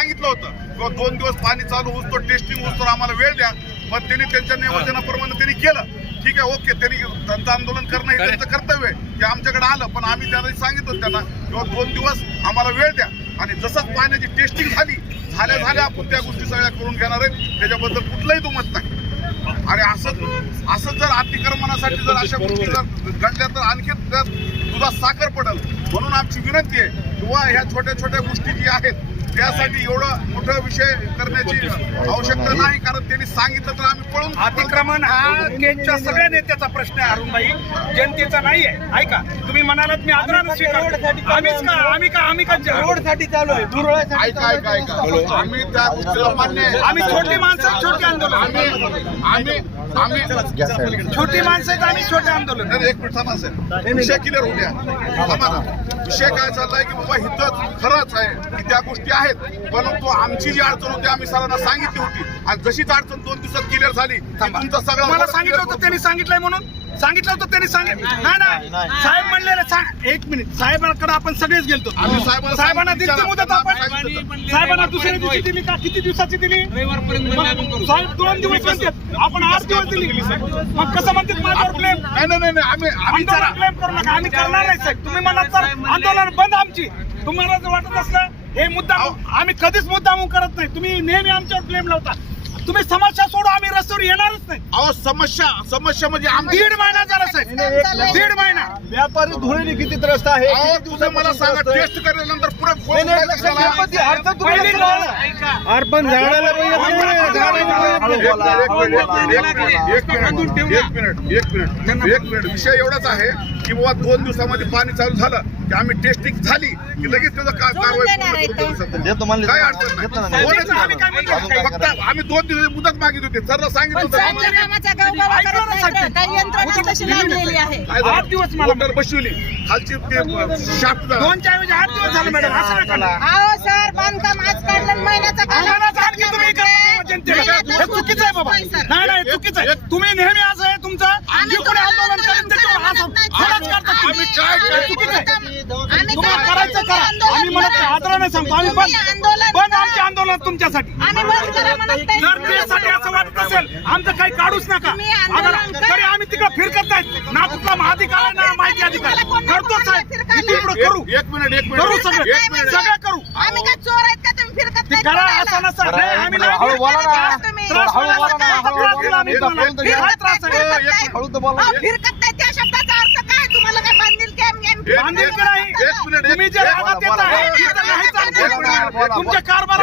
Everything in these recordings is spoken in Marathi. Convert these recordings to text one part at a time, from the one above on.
सांगितलं होतं किंवा 2 दिवस पाणी चालू होतो, टेस्टिंग होतो, आम्हाला वेळ द्या. पण त्यांनी त्यांच्या नियोजनाप्रमाणे त्यांनी केलं. ठीक आहे, ओके, त्यांनी त्यांचं आंदोलन करणं हे त्यांचं कर्तव्य आहे. ते आमच्याकडे आलं, पण आम्ही त्याला सांगितलं त्यांना किंवा 2 दिवस आम्हाला वेळ द्या. आणि जसंच पाण्याची टेस्टिंग झाल्या आपण त्या गोष्टी सगळ्या करून घेणार आहेत. त्याच्याबद्दल कुठलंही दुमत नाही. आणि असं जर अतिक्रमणासाठी जर अशा गोष्टी जर घडल्या तर आणखी दुधात साखर पडेल. म्हणून आमची विनंती आहे किंवा ह्या छोट्या छोट्या गोष्टी जी आहेत त्यासाठी एवढं मोठा विषय करण्याची आवश्यकता नाही. कारण त्यांनी सांगितलं तर आम्ही पळून. अतिक्रमण हा केजच्या सगळ्या नेत्याचा प्रश्न आहे अरुणबाई, जनतेचा नाही आहे. ऐका, तुम्ही म्हणालात मी आदरानं स्वीकारतो. आम्ही का रोडसाठी चालू आहे, ऐका आम्ही त्या गोष्टीला मान्य आहे. आम्ही छोटी माणसं छोटे आंदोलन, आम्ही छोटी माणसं आहेत, आम्ही छोटे आंदोलन. एक मिनिट थांबा साहेब, विषय क्लिअर होऊ द्या. थांबा ना. विषय काय चाललाय की बाबा इथं खरंच आहे की त्या गोष्टी आहेत, परंतु आमची जी अडचण होती आम्ही सरांना सांगितली होती. आणि जशीच अडचण 2 दिवसात क्लिअर झाली तुमचं सगळं मला सांगितलं होतं त्यांनी सांगितलंय म्हणून सांगितलं होतं त्यांनी नाही साहेब म्हणलेलं. एक मिनिट, साहेबांकडे आपण सगळेच गेलतो. साहेबांना दिली मुदत, आपण साहेबांना दुसऱ्या दिवशी दिली का? किती दिवसाची दिली साहेब? 2 दिवस म्हणतात, आपण 8 दिवस दिली. मग कसं म्हणतात माझ्यावर क्लेम? नाही आम्ही क्लेम करू नका, आम्ही करणार नाही साहेब. तुम्ही म्हणा तर आंदोलन बंद आमची. तुम्हाला जर वाटत असलं हे मुद्दा, आम्ही कधीच मुद्दाम करत नाही. तुम्ही नेहमी आमच्यावर क्लेम लावता. तुम्ही समस्या सोडू, आम्ही रस्त्यावर येणारच नाही. अहो समस्या म्हणजे 1.5 महिना झाला साहेब, 1.5 महिना. व्यापारी धुळेने किती त्रस्त आहे. तुम्ही मला सांगा, टेस्ट केल्यानंतर पुढे एक मिनिट विषय एवढाच आहे की बाबा 2 दिवसामध्ये पाणी चालू झालं की आम्ही टेस्टिंग झाली की लगेच त्याचं कारवाई काय अडचण नाही. फक्त आम्ही 2 दिवस मुदत मागित होते. सर सांगितलं आठ दिवस मोटर बसवली खालची शाफ्ट 2च्या ऐवजी 8 दिवस झाले मॅडम. असं नका. अहो सर, बांधकाम आज काढलं महिन्याचा चुकीचं आहे बाबा. नाही चुकीचं आहे. तुम्ही नेहमी असं आहे तुमचं आंदोलन करून आम्ही काय चुकीचं आहे. तुम्हाला करायचं करा. आम्ही म्हणत आदराने सांगतो, आम्ही बंद आमचे आंदोलन तुमच्यासाठी. जर त्यासाठी असं वाटत असेल आमचं काही काढूच नका. तरी आम्ही तिकडे फिरकत नाहीत ना. कुठला महाधिकार आहे ना माहिती अधिकार करतो साहेब. करू, एक मिनिट करू सगळं करू. आम्ही काय चोर आहेत का? तुम्ही फिरकत नाही. करा असं नसतं. आम्ही फिरकत नाही त्या शब्दाचा अर्थ काय? तुम्हाला काय बांधील तुम्ही जे रागात येत आहे तुमच्या कारभार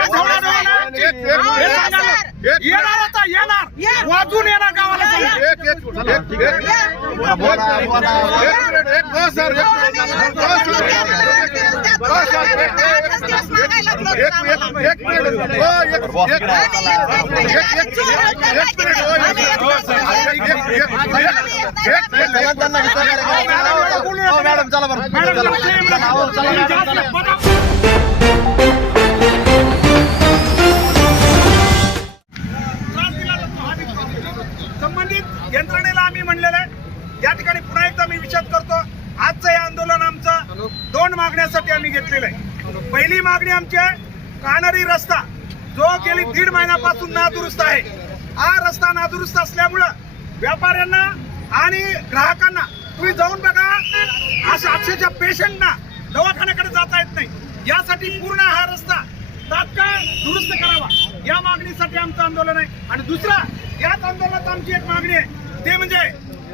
येणार, आता येणार, वाजून येणार गावाला. मॅडम चला बरं. संबंधित यंत्रणेला आम्ही म्हणलेलं आहे. या ठिकाणी पुन्हा एकदा मी विचार करतो, आजचं हे आंदोलन आमचं 2 मागण्यासाठी आम्ही घेतलेलं आहे. पहिली मागणी आमची आहे, कानरी रस्ता जो गेली 1.5 महिन्यापासून नादुरुस्त आहे. हा रस्ता नादुरुस्त असल्यामुळं व्यापाऱ्यांना आणि ग्राहकांना, तुम्ही जाऊन बघा, अशा अक्षरशः पेशंटना दवाखान्याकडे जाता येत नाही. यासाठी पूर्ण हा रस्ता तात्काळ दुरुस्त करावा, या मागणीसाठी आमचं आंदोलन आहे. आणि दुसरा, याच आंदोलनात आमची एक मागणी आहे, ते म्हणजे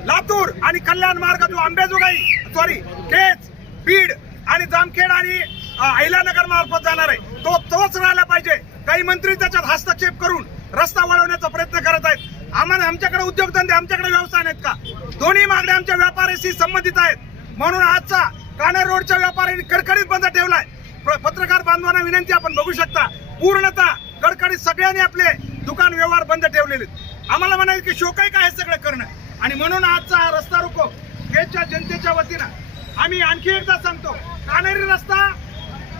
लातूर आणि कल्याण मार्ग जो अंबेजोगाई केज, बीड आणि जामखेड आणि अहिल्यानगर मार्फत जाणार आहे तोच राहिला पाहिजे. काही मंत्री त्याच्यात हस्तक्षेप करून रस्ता वळवण्याचा प्रयत्न करत आहेत. आमच्याकडे उद्योगधंदे, आमच्याकडे व्यवसाय नाहीत का? दोन्ही मागण्या आमच्या व्यापाऱ्याशी संबंधित आहेत. म्हणून आजचा कान्हे रोडच्या व्यापाऱ्यांनी कडकडीत बंद ठेवलाय. पत्रकार बांधवांना विनंती, आपण बघू शकता पूर्णतः कडकडीत सगळ्यांनी आपले दुकान व्यवहार बंद ठेवलेले. आम्हाला म्हणायचं की शोकाय काय हे सगळं करणं. आणि म्हणून आजचा हा रस्ता रोको केजच्या जनतेच्या वतीनं आम्ही आणखी एकदा सांगतो, कान्हेरी रस्ता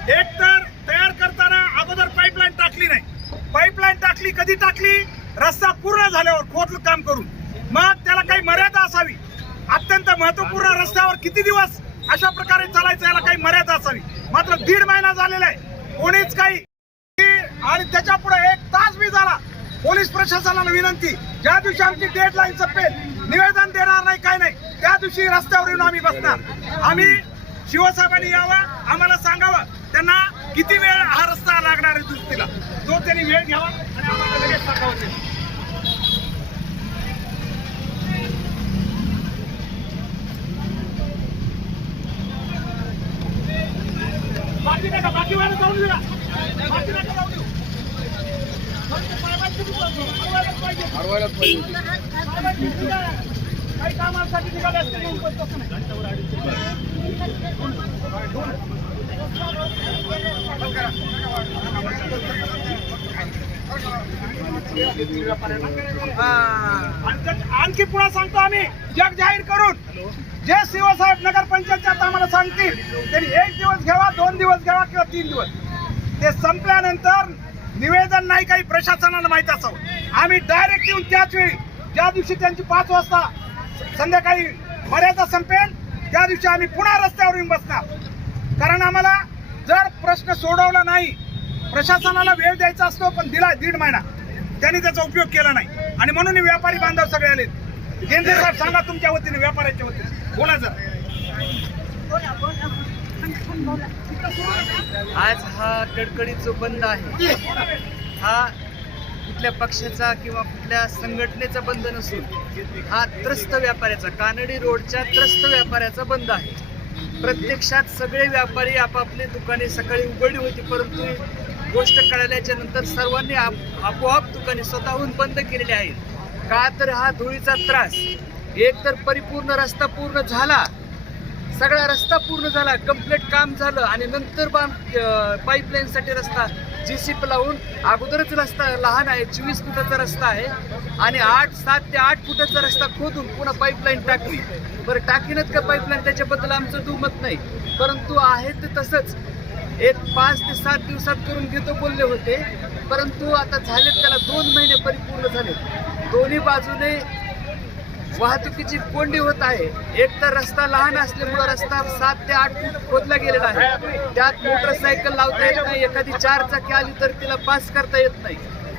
एकतर तयार करताना अगोदर पाईपलाईन टाकली नाही. पाईपलाईन टाकली, कधी टाकली? रस्ता पूर्ण झाल्यावर खोदलं काम करून. मग त्याला काही मर्यादा असावी. अत्यंत महत्वपूर्ण रस्त्यावर किती दिवस अशा प्रकारे चालायचं, याला काही मर्यादा असावी. मात्र 1.5 महिना झालेला आहे, कोणीच काही आणि त्याच्या पुढे 1 तास बी झाला. पोलीस प्रशासनाला विनंती, ज्या दिवशी आमची डेडलाईन संपेल, निवेदन देणार नाही काय नाही, त्या दिवशी रस्त्यावर येऊन आम्ही बसणार. आम्ही शिवसाहेबांनी यावं, आम्हाला सांगावं त्यांना किती वेळ हा रस्ता लागणार आहे दुरुस्तीला, तो त्यांनी वेळ घ्यावा आणि आम्हाला लगेच सांगावं ते. बाकी नका, बाकी वेळेला जाऊन देऊ, बाकी नका जाऊ देऊ. अडवायलाच पाहिजे. काही कामासाठी निघाले असते म्हणून पण तसं नाही. आणखी पुन्हा सांगतो आम्ही, जग जाहीर करून जे शिवसाहेब नगरपंचायतच्यात आम्हाला सांगतील त्यांनी 1 दिवस घ्यावा, 2 दिवस घ्यावा किंवा 3 दिवस, ते संपल्यानंतर निवेदन नाही काही प्रशासनाला माहित असावं, आम्ही डायरेक्ट येऊन त्याच वेळी, ज्या दिवशी त्यांची 5 वाजता संध्याकाळी मर्यादा संपेल त्या दिवशी आम्ही पुन्हा रस्त्यावर येऊन बसणार. कारण आम्हाला जर प्रश्न सोडवला नाही, प्रशासनाला वेळ द्यायचा असतो पण दिला 1.5 महिना, त्यांनी त्याचा उपयोग केला नाही आणि म्हणून व्यापारी बांधव सगळे आले. केंद्र साहेब सांगा तुमच्या वतीने, व्यापाऱ्याच्या वतीने बोला जर. आज हा कडकडीत जो बंद आहे हा कुठल्या पक्षाचा किंवा कुठल्या संघटनेचा बंद नसून हा त्रस्त व्यापाऱ्याचा, कानडी रोडच्या त्रस्त व्यापाऱ्याचा बंद आहे. प्रत्यक्षात सगळे व्यापारी आपापले दुकाने सकाळी उघडी होती, परंतु गोष्ट कळल्याच्या नंतर सर्वांनी आपोआप दुकाने स्वतःहून बंद केलेली आहेत. का तर हा धुळीचा त्रास, एक तर परिपूर्ण रस्ता पूर्ण झाला, सगळा रस्ता पूर्ण झाला, कंप्लीट काम झालं आणि नंतर पाईपलाईन साठी रस्ता JCB लावून, अगोदरच रस्ता लहान आहे, 24 फुटाचा रस्ता आहे आणि 7 ते 8 फुटाचा रस्ता खोदून पुन्हा पाईपलाईन टाकली. बरं टाकीनच का पाईपलाईन, त्याच्याबद्दल आमचं दुमत नाही, परंतु आहे ते तसंच 5 ते 7 दिवसात करून घेतो बोलले होते, परंतु आता झालेत त्याला 2 महिने परिपूर्ण झाले. दोन्ही बाजूने वाहतुकीची कोंडी होत आहे. एक तर रस्ता लहान असल्यामुळे रस्ता 7 ते 8 फूट खोदला गेलेला आहे, त्यात मोटरसायकल लावता येत नाही, एखादी 4 चाकी आली तर तिला पास करता येत नाही.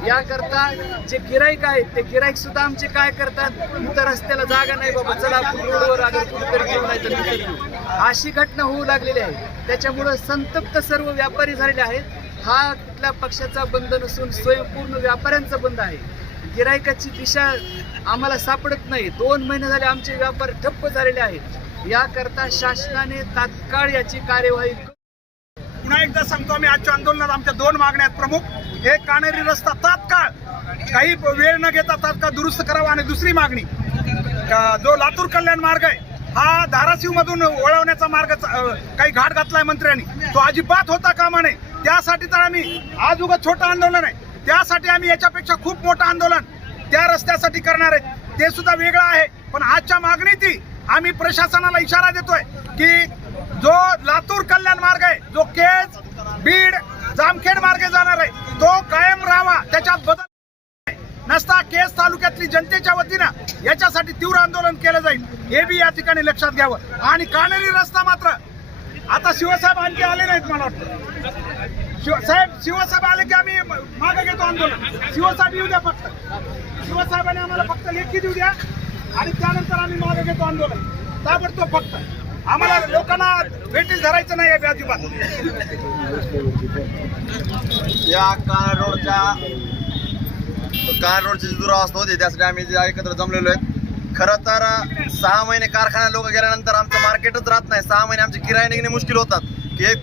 याकरता जे गिराईक आहेत ते गिराईक सुद्धा आमचे काय करतात, तर रस्त्याला जागा नाही बाबा, चला आपण रोडवर अगर कुठेतरी घेऊन नाही तर तिथे घेऊ, अशी घटना होऊ लागलेली आहे. त्याच्यामुळं संतप्त सर्व व्यापारी झालेले आहेत. हा कुठल्या पक्षाचा बंद नसून स्वयंपूर्ण व्यापाऱ्यांचा बंद आहे. गिरायकाची दिशा आम्हाला सापडत नाही. 2 महिने झाले आमचे व्यापार ठप्प झालेले आहेत. याकरता शासनाने तात्काळ याची कार्यवाही. पुन्हा एकदा सांगतो, आम्ही आजच्या आंदोलनात आमच्या 2 मागण्या आहेत प्रमुख. एक, कानेरी रस्ता तात्काळ काही वेळ न घेता तात्काळ दुरुस्त करावा आणि दुसरी मागणी, जो लातूर कल्याण मार्ग आहे हा धाराशिव मधून वळवण्याचा मार्ग काही घाट घातलाय मंत्र्यांनी, तो अजिबात होता कामा नये. त्यासाठी तर आम्ही आज उगा छोटं आंदोलन आहे, त्यासाठी आम्ही याच्यापेक्षा खूप मोठं आंदोलन त्या रस्त्यासाठी करणार आहेत, ते सुद्धा वेगळं आहे. पण आजच्या मागणी ती आम्ही प्रशासनाला इशारा देतोय की जो लातूर कल्याण मार्ग आहे, जो केज बीड जामखेड मार्गे जाणार आहे, तो कायम राहावा, त्याच्यात बदल नसता. केज तालुक्यातली जनतेच्या वतीनं याच्यासाठी तीव्र आंदोलन केलं जाईल, हे बी या ठिकाणी लक्षात घ्यावं. आणि कानेरी रस्ता मात्र आता शिवसाहेब आणखी आले नाहीत, मला वाटतं शिवसाहेब आले की आम्ही मागे घेतो आंदोलन. शिवसाहेब येऊ द्या, फक्त शिवसाहेबांनी आम्हाला फक्त लेखी देऊ द्या आणि त्यानंतर आम्ही मागे घेतो आंदोलन ताबडतोब. फक्त आम्हाला लोकांना भेटीस धरायचं नाही आहे अजिबात. या कार रोडची जी दुरावस्था होती त्यासाठी आम्ही जे एकत्र जमलेलो आहेत. खरं तर 6 महिने कारखाना लोक गेल्यानंतर आमचं मार्केटच राहत नाही. 6 महिने आमचे किराये निघणे मुश्किल होतात.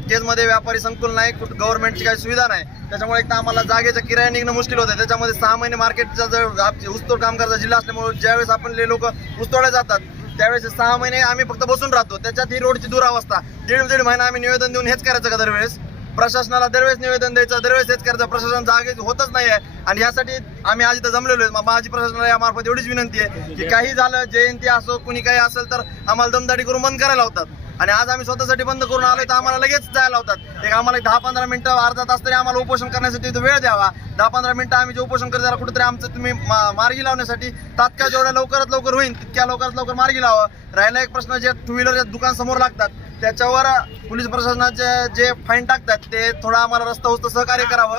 केजमध्ये व्यापारी संकुल नाही, गव्हर्नमेंटची काही सुविधा नाही, त्याच्यामुळे एक तर आम्हाला जागेच्या किराया निघणं मुश्किल होतं. त्याच्यामध्ये 6 महिने मार्केटचा जर ऊसतोड कामगारचा जिल्हा असल्यामुळे ज्यावेळेस आपण लोक ऊसतोड्या जातात त्यावेळेस 6 महिने आम्ही फक्त बसून राहतो. त्याच्यात ही रोडची दुरावस्था. 1.5 महिना आम्ही निवेदन देऊन हेच करायचं का दरवेळेस? प्रशासनाला दरवेळेस निवेदन द्यायचं, दरवेळेस हेच करायचं. प्रशासन जागे होतच नाही आहे आणि यासाठी आम्ही आज इथं जमलेलो आहे. माझी प्रशासनाला यामार्फत एवढीच विनंती आहे की काही झालं, जयंती असो कुणी काही असेल तर आम्हाला दमदाटी करून बंद करायला लावतात आणि आज आम्ही स्वतःसाठी बंद करून आलोय तर आम्हाला लगेच जायला लावतात. एक आम्हाला 10-15 मिनिटं अर्धा तास तरी आम्हाला उपोषण करण्यासाठी वेळ द्यावा. 10-15 मिनिटं आम्ही जे उपोषण करतो त्याला कुठेतरी आमचं तुम्ही मार्गी लावण्यासाठी तात्काळ जेवढ्या लवकरात लवकर होईल तितक्या लवकरात लवकर मार्गी लावा. राहिला एक प्रश्न, जे 2 व्हीलर दुकान समोर लागतात त्याच्यावर पोलीस प्रशासनाचे जे फाईन टाकतात ते थोडं आम्हाला रस्ता उस्त सहकार्य करावं.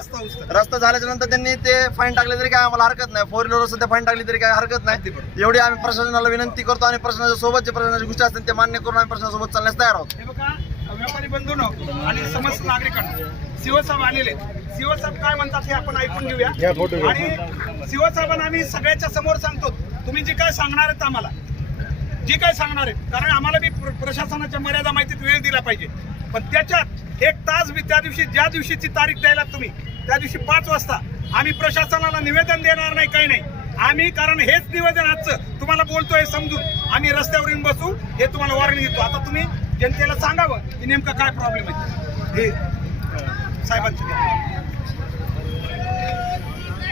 रस्ता झाल्याच्या नंतर त्यांनी ते फाईन टाकले तरी काय आम्हाला हरकत नाही. 4 व्हीलर सध्या फाईन टाकली तरी काय हरकत नाही. एवढी आम्ही प्रशासनाला विनंती करतो आणि प्रशासनाच्या सोबत जे प्रशासनाची गोष्टी असतात ते मान्य करून आम्ही प्रशासनासोबत चालण्यास तयार आहोत. हे बघा, व्यापारी बंधूंनो आणि समस्त नागरिकांना शिवसाहेब आलेले. शिवसाहेब काय म्हणतात हे आपण ऐकून घेऊया. आणि शिवसाहेबांना आम्ही सगळ्याच्या समोर सांगतो, तुम्ही जे काय सांगणार आहेत आम्हाला, जे काय सांगणार आहेत, कारण आम्हाला बी प्रशासनाच्या मर्यादा माहितीत वेळ दिला पाहिजे. पण त्याच्यात 1 तास बी त्या दिवशी, ज्या दिवशीची तारीख द्यायला तुम्ही, त्या दिवशी 5 वाजता आम्ही प्रशासनाला निवेदन देणार नाही, काही नाही आम्ही. कारण हेच निवेदन आजचं तुम्हाला बोलतोय समजून आम्ही रस्त्यावर येऊन बसू, हे तुम्हाला वॉर्निंग देतो. आता तुम्ही जनतेला सांगावं की नेमका काय प्रॉब्लेम आहे हे साहेबांचं.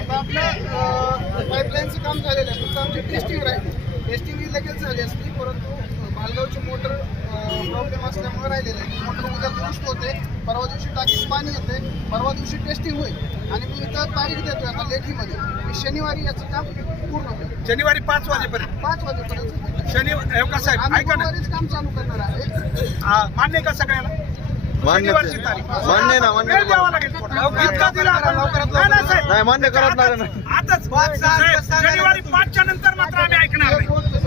आता आपलं पाईपलाईनचं काम झालेलं आहे, फक्त आमची टेस्टिंग राहिली. टेस्टिंग ही लगेच झाली असती, परंतु भालगावची मोटर प्रॉब्लेम असल्यामुळे राहिलेलं आहे. मोटर उद्या दुरुस्त होते, परवा दिवशी टाकीत पाणी येते, परवा दिवशी टेस्टिंग होईल आणि मी इथं तारीख देतोय आता लेखीमध्ये, मी शनिवारी याचं काम पूर्ण होईल. शनिवारी 5 वाजेपर्यंत 5 वाजेपर्यंत शनिवारी साहेब आम्ही ऐका ना, गुरुवारीच काम चालू करणार आहे. मान्य का सगळ्याला? मान्य शनिवारची तारीख मान्य ना मान्य वेळ द्यावा लागेल. इतका दिला आपण. नाही, नाही, साहेब. नाही मान्य करत नाही. आताच साहेब, शनिवारी 5च्या नंतर मात्र आम्ही ऐकणार नाही.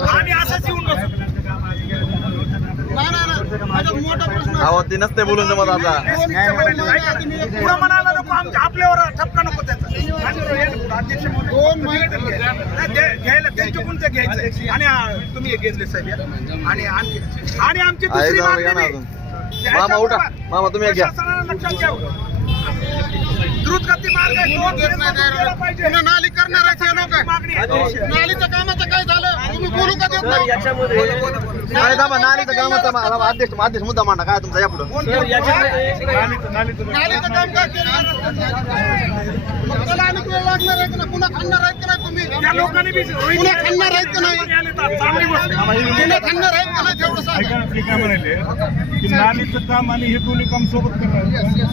आम्ही असंच येऊन बसू. माझा मोठा प्रश्न अहो ती नसते बोलून जमत आता. पुढं म्हणाला नको, आपल्यावर ठपका नको त्याचा. अध्यक्ष घ्यायला त्यांच्याकडून ते घ्यायचं. आणि तुम्ही घेतले साहेब या. आणि आमची दुसरी मागणी बी. मामा उठा, मामा तुम्ही घ्या. प्रशासनानं लक्षात घ्यावं. द्रुतगती मार्ग आहे, तो केला पाहिजे. नाली करणार आहे ते लोक. मागणी आहे. नालीचं कामाचं काय झालं तुम्ही बोलू का देत नाही? नाही दाबा नालीचं काम अध्यक्ष मुद्दा मांडा काय तुमचा यापुढं. नालीचं काम काय केलं? मग त्याला आणि वेळ लागणार आहे का नाही? पुन्हा खाणार आहेत का नाही तुम्ही? त्या लोकांनी बी पुन्हा खाणार आहेत का नाही? चांगली गोष्ट. पुन्हा खाणार आहेत का नाही? तेवढं सांगा. काय म्हणाले की नालीचं काम आणि हे दोन्ही काम सोबत करणार.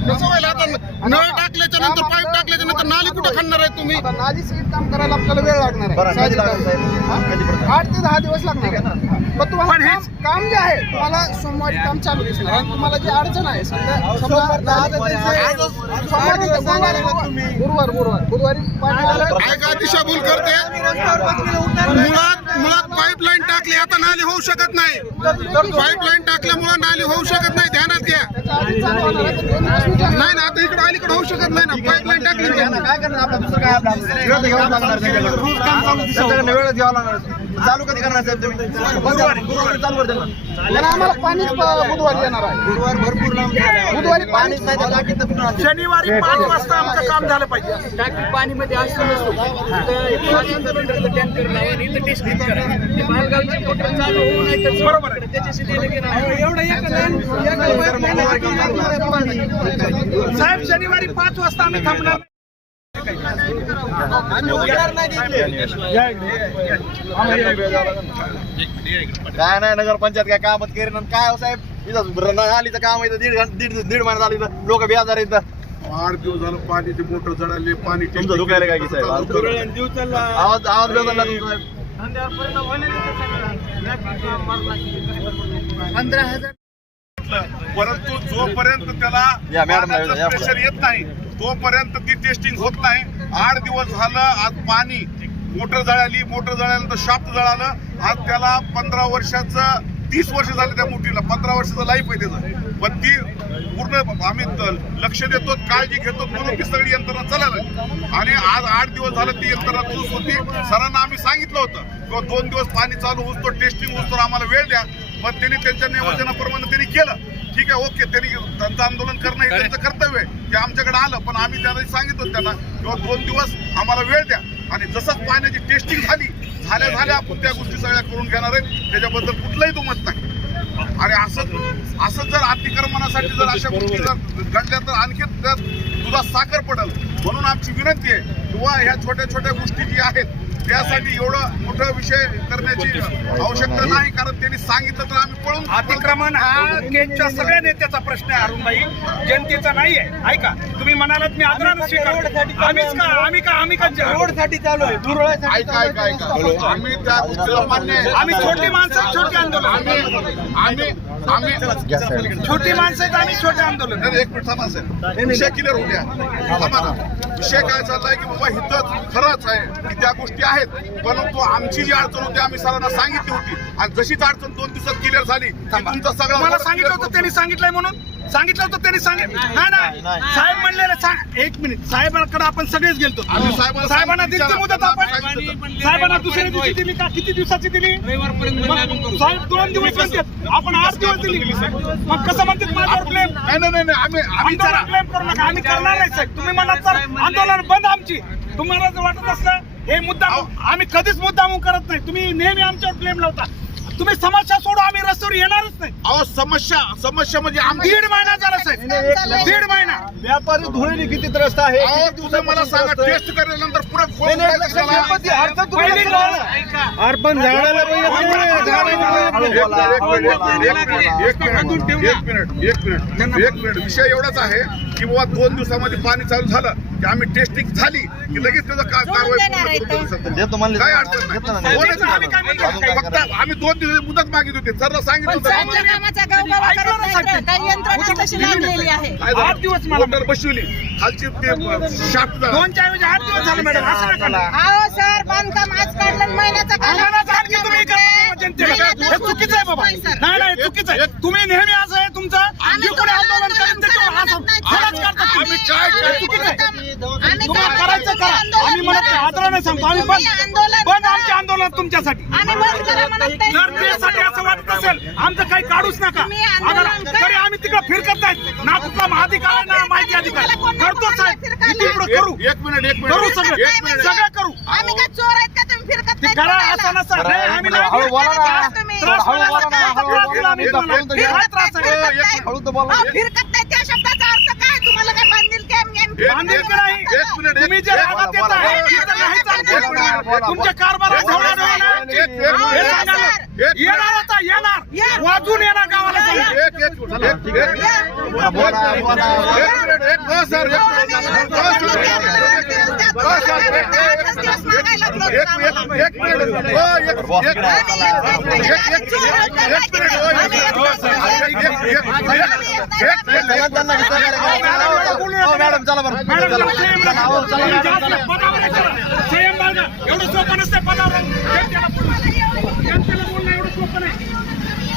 कसं व्हायला आता नळ टाकल्याच्या नंतर पाईप टाकल्याच्या नंतर नाली कुठं खाणार आहे तुम्ही? नाली सहित काम करायला आपल्याला वेळ लागणार बरं, कधी लागणार आहे. साहेब? 8 ते 10 दिवस लागणार आहे. पण तुम्हाला काम जे आहे तुम्हाला सोमवारी काम चालू दिसणार आणि तुम्हाला जी अडचण आहे गुरुवारी काय दिशाभूल करते. मुळात पाईपलाईन टाकली, आता नाली होऊ शकत नाही. पाईपलाईन टाकल्यामुळे नाली होऊ शकत नाही, ध्यानात घ्या. नाही ना, आता इकडे अलीकडे होऊ शकत नाही ना, पाईपलाईन टाकली. काय करणार आपला दुसरं काय आपलं वेळ घ्यावं लागणार त्यांच्याकडनं वेळच घ्यावा लागणार. चालू कधी करणार साहेब तुम्ही? गुरुवारी चालू करते ना. आम्हाला पाणी बुधवारी येणार आहे. गुरुवार भरपूर बुधवारी पाणीच नाही तर टाकीत कुठून आणणार? शनिवारी 5 वाजता आमचं काम झालं पाहिजे. टाकी पाणीमध्ये असं नसतो. टँकर लावा आणि इथं टेस्टिंग करा. ते भालगावची मोटर चालू होऊ नाही तर बरोबर आहे. त्याच्याशी देणं घेणं आहे. साहेब शनिवारी 5 वाजता आम्ही थांबणार. काय नाही नगरपंचायत काय कामच करेन आणि काय हो साहेब इथं नालीचं काम आहे दीड महिना झालं इथं लोक बेजार आहेत. 8 दिवस झालं पाणी ते मोटर जळाले. पाणी तुमचं दुखायला काय की साहेब आवाज आवाज बेजारला तुमचा साहेब. 15,000 परंतु जोपर्यंत त्याला या, मॅडम, या. प्रेशर येत नाही तोपर्यंत ती टेस्टिंग होत नाही. 8 दिवस झालं आज पाणी मोटर जळाली. मोटर जळाल्यानंतर शाफ्ट जळालं. आज त्याला 15 वर्षाचं 30 वर्ष झाले त्या मोठीला. 15 वर्षाचं लाईफ आहे त्याचं. पण ती पूर्ण आम्ही लक्ष देतो, काळजी घेतो म्हणून ती सगळी यंत्रणा चालवली. आणि आज 8 दिवस झालं ती यंत्रणा दुरुस्त होती. सरांना आम्ही सांगितलं होतं किंवा 2 दिवस पाणी चालू होतो, टेस्टिंग होतो, आम्हाला वेळ द्या. पण त्यांनी त्यांच्या नियोजनाप्रमाणे त्यांनी केलं. ठीक आहे, ओके, त्यांनी त्यांचं आंदोलन करणं हे त्यांचं कर्तव्य आहे. ते आमच्याकडे आलं, पण आम्ही त्यांना सांगितलं त्यांना किंवा 2 दिवस आम्हाला वेळ द्या. आणि जसंच पाण्याची टेस्टिंग झाल्या आपण त्या गोष्टी सगळ्या करून घेणार आहेत. त्याच्याबद्दल कुठलंही दुमत नाही. आणि असं जर अतिक्रमणासाठी जर अशा गोष्टी जर घडल्या तर आणखी त्यात दुधात साखर पडेल. म्हणून आमची विनंती आहे किंवा ह्या छोट्या छोट्या गोष्टी जी आहेत त्यासाठी एवढं मोठा विषय करण्याची आवश्यकता नाही. कारण त्यांनी सांगितलं तर आम्ही पळून. अतिक्रमण हा केजच्या सगळ्या नेत्याचा प्रश्न आहे अरुणबाई, जनतेचा नाही आहे. ऐका, तुम्ही म्हणालात मी आदरानं स्वीकारतो. आम्ही का रोडसाठी चालू आहे. ऐका आम्ही त्या गोष्टीला मान्य आहे. आम्ही छोटी माणसं, छोटी आंदोलन. आम्ही आम्ही छोटी माणसं आहेत आम्ही छोटे आंदोलन. नाही, एक मिनिट थांबा साहेब. विषय क्लिअर होऊ द्या. थांबा ना. विषय काय चाललाय की बाबा इथं खरंच आहे की त्या गोष्टी आहेत, परंतु आमची जी अडचण होती आम्ही सरांना सांगितली होती आणि जशीच अडचण 2 दिवसात क्लिअर झाली की तुमचं सगळं मला सांगितलं होतं त्यांनी सांगितलंय म्हणून सांगितलं होतं त्यांनी सांगितलं नाही साहेब म्हणलेलं एक मिनिट साहेबांकडे आपण सगळेच गेलतो. आम्ही साहेबांना साहेबांना दिली ती मुदत आपण सांगितलं. साहेबांना दुसऱ्या दिवशी दिली का किती दिवसाची दिली साहेब 2 दिवस म्हणतात आपण 8 दिवस दिली मग कसं म्हणतात माझ्यावर ब्लेम नाही आम्ही आंदोलन ब्लेम करू नका आम्ही करणार नाही साहेब. तुम्ही म्हणाल तर आंदोलन बंद आमची तुम्हाला जर वाटत असलं हे मुद्दा आम्ही कधीच मुद्दाम करत नाही. तुम्ही नेहमी आमच्यावर ब्लेम लावता. तुम्ही समस्या सोडू आम्ही रस्त्यावर येणारच नाही. अहो समस्या म्हणजे आमची 1.5 महिना झाला साहेब 1.5 महिना व्यापारी धुळेने किती त्रस्त आहे. अहो, तुम्ही मला सांगा टेस्ट केल्यानंतर पुढे पहिली अर्पण झाडाला एक मिनिट विषय एवढाच आहे की बाबा 2 दिवसामध्ये पाणी चालू झालं की आम्ही टेस्टिंग झाली की लगेच त्याचं कारवाई पूर्ण करू शकतो. काय अडचण नाही. फक्त आम्ही 2 दिवस मुदत मागित होती सरला सांगितलं होतं. कामाचा गावगावा करत नाही. काही यंत्रणा तशी लागलेली आहे. 8 दिवस मला मोटर बसवली खालची शाफ्ट 2च्या ऐवजी 8 दिवस झाले मॅडम असं नका ना. अहो सर बांधकाम आज काढलं महिन्याचा आम्हाला सांग की तुम्ही करता जनतेला. हे चुकीचं आहे बाबा. नाही चुकीचं आहे. तुम्ही नेहमी असं आहे तुमचं जे कोणी आंदोलन करेल त्याच्यावर खरंच करता आम्ही काय चुकीचं आहे. तुम्हाला करायचं करा. आम्ही म्हणत नाही आदरा नाही सांगतो आम्ही बंद आमचे आंदोलन तुमच्यासाठी. आम्ही बंद करा म्हणत नाही. जर त्यासाठी असं वाटत असेल आमचं काही काढूच नका. तरी आम्ही तिकडे फिरकत नाही ना कुठला महाधिकार आहे ना माहिती अधिकार करतो साहेब. इथे पुढे करू एक मिनिट करू सगळं करू. आम्ही काय चोर आहेत का तुम्ही फिरकत ते नाही करा फिरायला? असं नसतं. नाही, आम्ही नाही. हळू बोला ना. त्रास दिला आम्ही तुम्हाला. काय त्रास आहे? फिरकत नाही त्या शब्दाचा अर्थ काय तुम्हाला काय बांधील बांधील की नाही तुम्ही जे रागात येत आहे तिथं नाही चालत. तुमच्या कारभारात येणार आता येणार वाजून येणार गावाला मॅडम चला बरं. संयम बाळगा. एवढं सोपं नसतं पदावर जनतेला बोलणं एवढं सोपं नाही.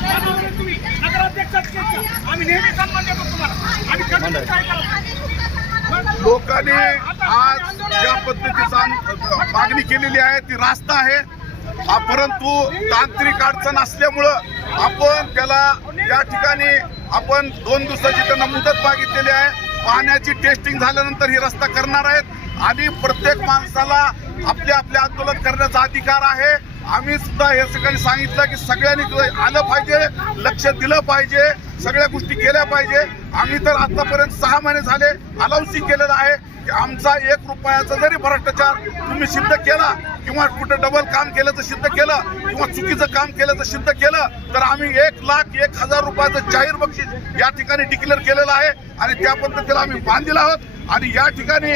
पदावर आहे तुम्ही नगराध्यक्षात केलं. आम्ही नेहमी सन्मान देतो तुम्हाला. आम्ही कधी काय करतो. लोकांनी आज ज्या पद्धतीचा मागणी केलेली आहे ती रास्त आहे. परंतु तांत्रिक अडचण असल्यामुळं आपण त्याला या ठिकाणी आपण 2 दिवसाची त्यांना मुदत मागितलेली आहे. पाण्याची टेस्टिंग झाल्यानंतर ही रस्ता करणार आहेत आणि प्रत्येक माणसाला आपले आंदोलन करण्याचा अधिकार आहे. आम्ही सुद्धा हे सगळ्यांनी सांगितलं की सगळ्यांनी आलं पाहिजे, लक्ष दिलं पाहिजे, सगळ्या गोष्टी केल्या पाहिजे. आम्ही तर आतापर्यंत 6 महिने झाले अनाऊन्स केलेलं आहे की आमचा 1 रुपयाचा जरी भ्रष्टाचार तुम्ही सिद्ध केला किंवा कुठं डबल काम केल्याचं सिद्ध केलं किंवा चुकीचं काम केल्याचं सिद्ध केलं तर आम्ही 1,01,000 रुपयाचं जाहीर बक्षीस या ठिकाणी डिक्लेअर केलेलं आहे आणि त्या पद्धतीला आम्ही बांधलेला आहोत. आणि या ठिकाणी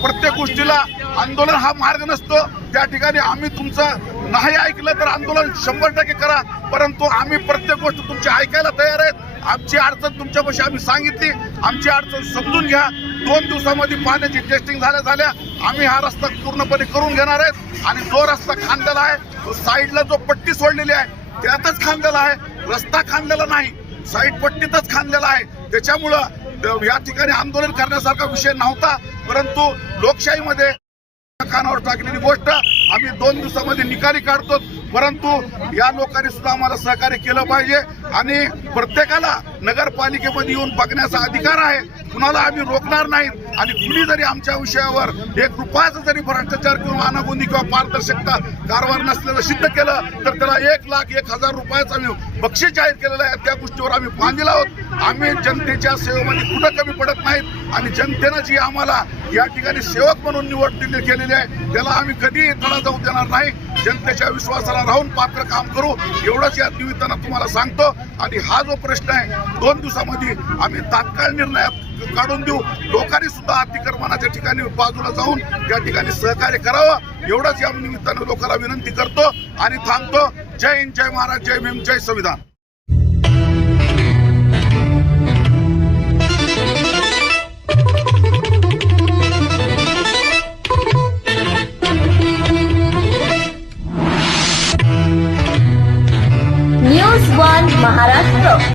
प्रत्येक गोष्टीला आंदोलन हा मार्ग नसतो. त्या ठिकाणी आम्ही तुमचं नाही ऐकलं तर आंदोलन 100% करा, परंतु आम्ही प्रत्येक गोष्ट तुमची ऐकायला तयार आहेत. आमची अडचण तुमच्यापाशी आम्ही सांगितली, आमची अडचण समजून घ्या. 2 दिवसामध्ये पाण्याची टेस्टिंग झाल्या आम्ही हा रस्ता पूर्णपणे करून घेणार आहेत. आणि जो रस्ता खांदलेला आहे तो साईडला जो पट्टी सोडलेली आहे त्यातच खांदलेला आहे, रस्ता खांदलेला नाही, साईड पट्टीतच खांदलेला आहे. त्याच्यामुळं या ठिकाणी आंदोलन करण्यासारखा विषय नव्हता, परंतु लोकशाहीमध्ये कानावर टाकलेली गोष्ट आम्ही 2 दिवसामध्ये निकाली काढतो. परंतु या लोकांनी सुद्धा आम्हाला सहकार्य केलं पाहिजे आणि प्रत्येकाला नगरपालिकेमध्ये येऊन बघण्याचा अधिकार आहे. कुणाला आम्ही रोखणार नाहीत आणि कुणी जरी आमच्या विषयावर 1 रुपयाचा जरी भ्रष्टाचार किंवा अनागोंदी किंवा पारदर्शकता कारभार नसलेलं सिद्ध केलं तर त्याला 1,01,000 रुपयाचं आम्ही बक्षीस जाहीर केलेलं आहे. त्या गोष्टीवर आम्ही बांधलेलो आहोत. आम्ही जनतेच्या सेवेमध्ये कुठं कमी पडत नाहीत आणि जनतेनं जी आम्हाला या ठिकाणी सेवक म्हणून निवड केलेली आहे त्याला आम्ही कधीही तडा जाऊ देणार नाही. जनतेच्या विश्वासाला राहून पात्र काम करू एवढंच या निमित्तानं तुम्हाला सांगतो. आणि हा जो प्रश्न आहे 2 दिवसामध्ये आम्ही तात्काळ निर्णयात काढून देऊ. लोकांनी सुद्धा अतिक्रमणाच्या ठिकाणी बाजूला जाऊन त्या ठिकाणी सहकार्य करावं एवढंच या निमित्तानं लोकांना विनंती करतो आणि थांबतो. जय हिंद, जय महाराज, जय भीम, जय संविधान. न्यूज 1 महाराष्ट्र.